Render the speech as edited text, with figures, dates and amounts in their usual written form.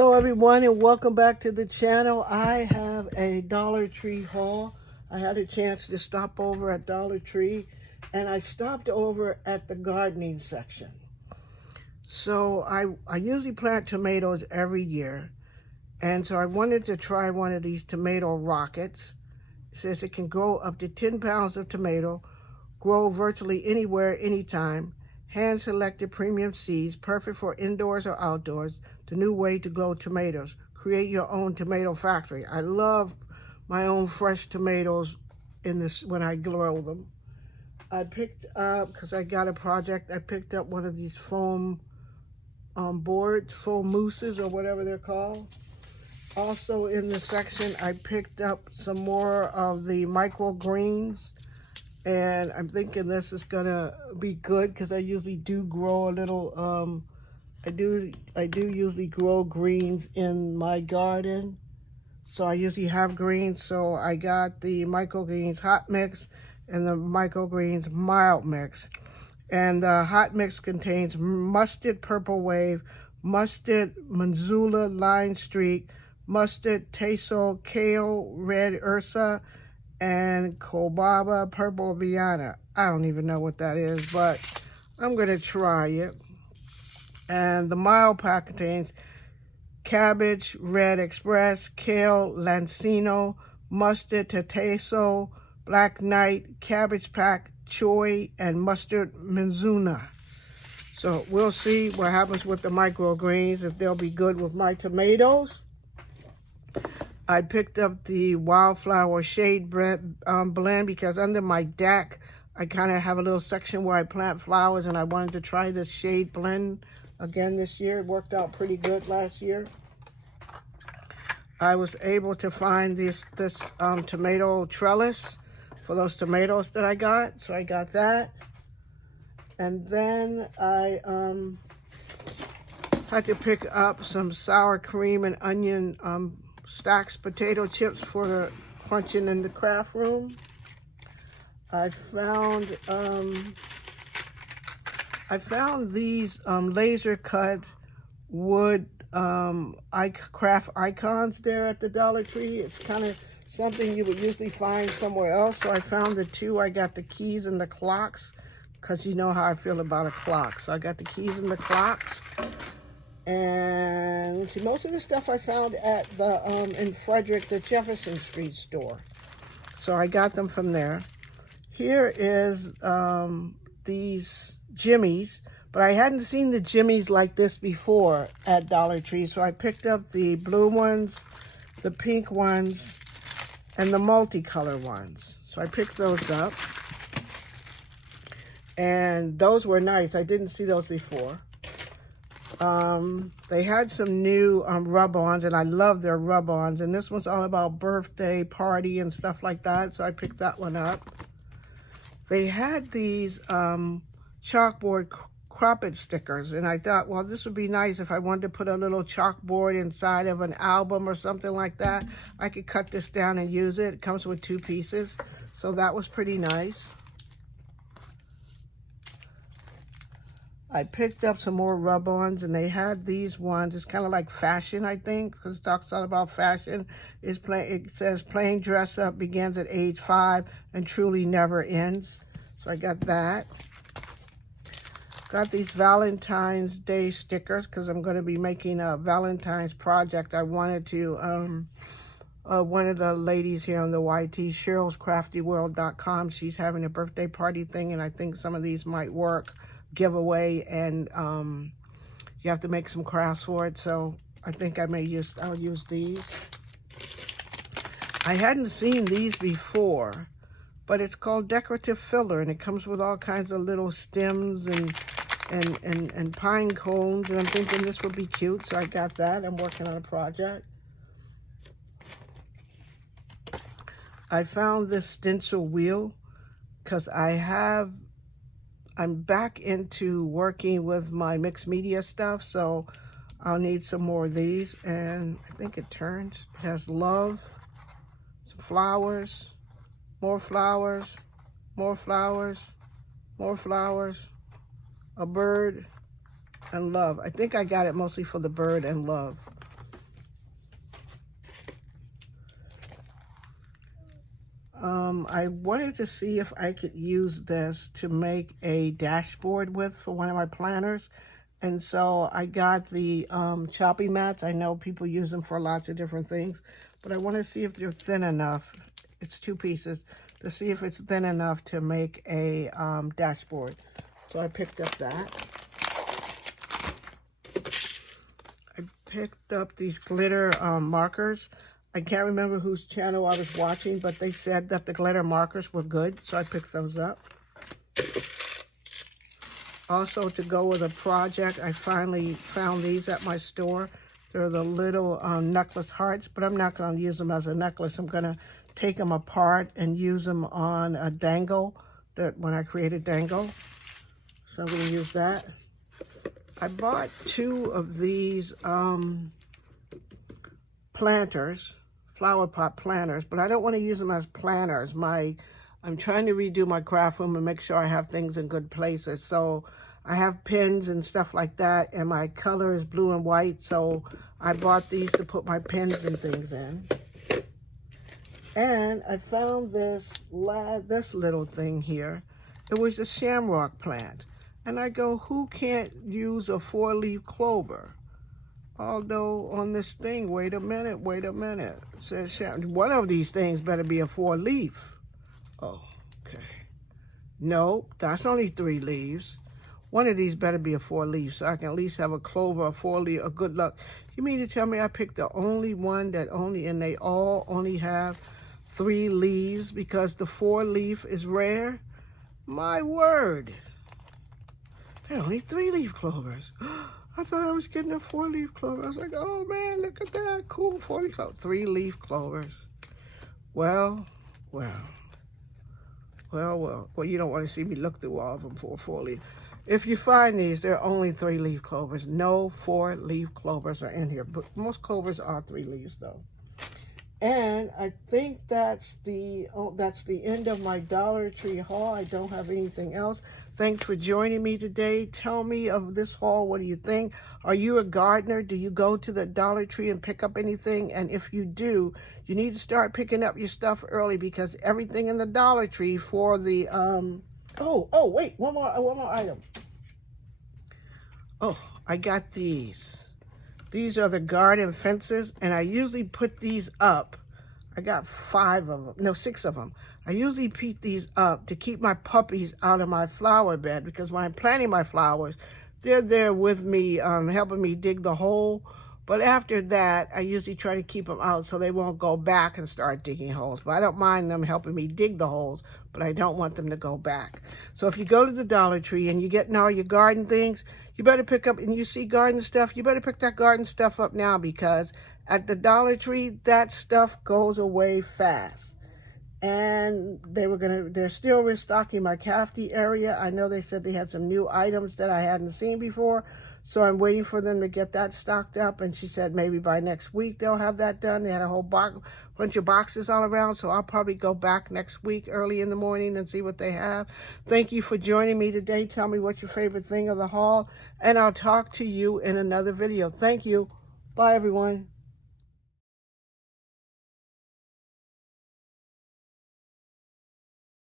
Hello everyone and welcome back to the channel. I have a Dollar Tree haul. I had a chance to stop over at Dollar Tree and I stopped over at the gardening section. So I usually plant tomatoes every year, and so I wanted to try one of these tomato rockets. It says it can grow up to 10 pounds of tomato, grow virtually anywhere, anytime. Hand-selected premium seeds, perfect for indoors or outdoors. The new way to grow tomatoes. Create your own tomato factory. I love my own fresh tomatoes in this when I grow them. I picked up, because I got a project, I picked up one of these foam boards, foam mousses or whatever they're called. Also in this section, I picked up some more of the microgreens. And I'm thinking this is gonna be good because I usually do grow a little, I do usually grow greens in my garden. So I usually have greens. So I got the microgreens hot mix and the microgreens mild mix. And the hot mix contains mustard purple wave, mustard manzula line streak, mustard taso kale red ursa, and Cobaba Purple Viana. I don't even know what that is, but I'm going to try it. And the mild pack contains cabbage, red express, kale, lancino, mustard, tateso, black knight, cabbage pack, choy, and mustard mizuna. So we'll see what happens with the microgreens, if they'll be good with my tomatoes. I picked up the Wildflower Shade blend because under my deck, I kind of have a little section where I plant flowers, and I wanted to try this shade blend again this year. It worked out pretty good last year. I was able to find this tomato trellis for those tomatoes that I got, so I got that. And then I had to pick up some sour cream and onion Stacks potato chips for the crunching in the craft room. I found these laser cut wood craft icons there at the Dollar Tree. It's kind of something you would usually find somewhere else. So I found the two. I got the keys and the clocks, because you know how I feel about a clock. So I got the keys and the clocks. And most of the stuff I found at the in Frederick, the Jefferson Street store. So I got them from there. Here is these jimmies, but I hadn't seen the jimmies like this before at Dollar Tree. So I picked up the blue ones, the pink ones, and the multicolor ones. So I picked those up. And those were nice. I didn't see those before. They had some new rub-ons, and I love their rub-ons. And this one's all about birthday party and stuff like that, so I picked that one up. They had these chalkboard cropped stickers, and I thought, well, this would be nice if I wanted to put a little chalkboard inside of an album or something like that. I could cut this down and use it. It comes with 2 pieces, so that was pretty nice. I picked up some more rub-ons, and they had these ones. It's kind of like fashion, I think, because it talks all about fashion. It says plain dress up begins at age 5 and truly never ends. So I got that. Got these Valentine's Day stickers because I'm going to be making a Valentine's project. I wanted to, one of the ladies here on the YT, Cheryl'sCraftyWorld.com, she's having a birthday party thing, and I think some of these might work. Giveaway, and you have to make some crafts for it, so I think I'll use these. I hadn't seen these before, but it's called decorative filler, and it comes with all kinds of little stems and pine cones, and I'm thinking this would be cute, so I got that. I'm working on a project. I found this stencil wheel because I'm back into working with my mixed media stuff, so I'll need some more of these. And I think it turns. It has love, some flowers, more flowers, more flowers, more flowers, a bird, and love. I think I got it mostly for the bird and love. I wanted to see if I could use this to make a dashboard with for one of my planners. And so I got the choppy mats. I know people use them for lots of different things, but I want to see if they're thin enough. It's 2 pieces, to see if it's thin enough to make a dashboard. So I picked up that. I picked up these glitter markers. I can't remember whose channel I was watching, but they said that the glitter markers were good, so I picked those up. Also, to go with a project, I finally found these at my store. They're the little necklace hearts, but I'm not going to use them as a necklace. I'm going to take them apart and use them on a dangle, that when I create a dangle. So I'm going to use that. I bought 2 of these planters, flower pot planters, but I don't want to use them as planters. I'm trying to redo my craft room and make sure I have things in good places. So I have pins and stuff like that, and my color is blue and white, so I bought these to put my pins and things in. And I found this little thing here. It was a shamrock plant. And I go, who can't use a 4-leaf clover? Although on this thing, wait a minute. It says one of these things better be a 4-leaf. Oh, okay. No, that's only 3 leaves. One of these better be a 4-leaf, so I can at least have a clover, a 4-leaf, a good luck. You mean to tell me I picked the only one and they all only have 3 leaves because the 4-leaf is rare? My word. They're only 3-leaf clovers. I thought I was getting a 4-leaf clover. I was like, oh man, look at that. Cool 4-leaf clover. 3-leaf clovers. Well, you don't want to see me look through all of them for a 4-leaf. If you find these, they're only 3-leaf clovers. No 4-leaf clovers are in here, but most clovers are 3 leaves though. And I think that's the end of my Dollar Tree haul. I don't have anything else. Thanks for joining me today. Tell me of this haul. What do you think? Are you a gardener? Do you go to the Dollar Tree and pick up anything? And if you do, you need to start picking up your stuff early, because everything in the Dollar Tree for the wait, one more item. Oh, I got these. These are the garden fences, and I usually put these up. I got 6 of them. I usually put these up to keep my puppies out of my flower bed, because when I'm planting my flowers, they're there with me, helping me dig the hole. But after that, I usually try to keep them out so they won't go back and start digging holes. But I don't mind them helping me dig the holes, but I don't want them to go back. So if you go to the Dollar Tree and you're getting all your garden things, you better pick up, and you see garden stuff, you better pick that garden stuff up now, because at the Dollar Tree, that stuff goes away fast. And they're still restocking my cafety area. I know they said they had some new items that I hadn't seen before, so I'm waiting for them to get that stocked up. And she said maybe by next week they'll have that done. They had a whole bunch of boxes all around, so I'll probably go back next week early in the morning and see what they have. Thank you for joining me today. Tell me what's your favorite thing of the haul, and I'll talk to you in another video. Thank you. Bye, everyone.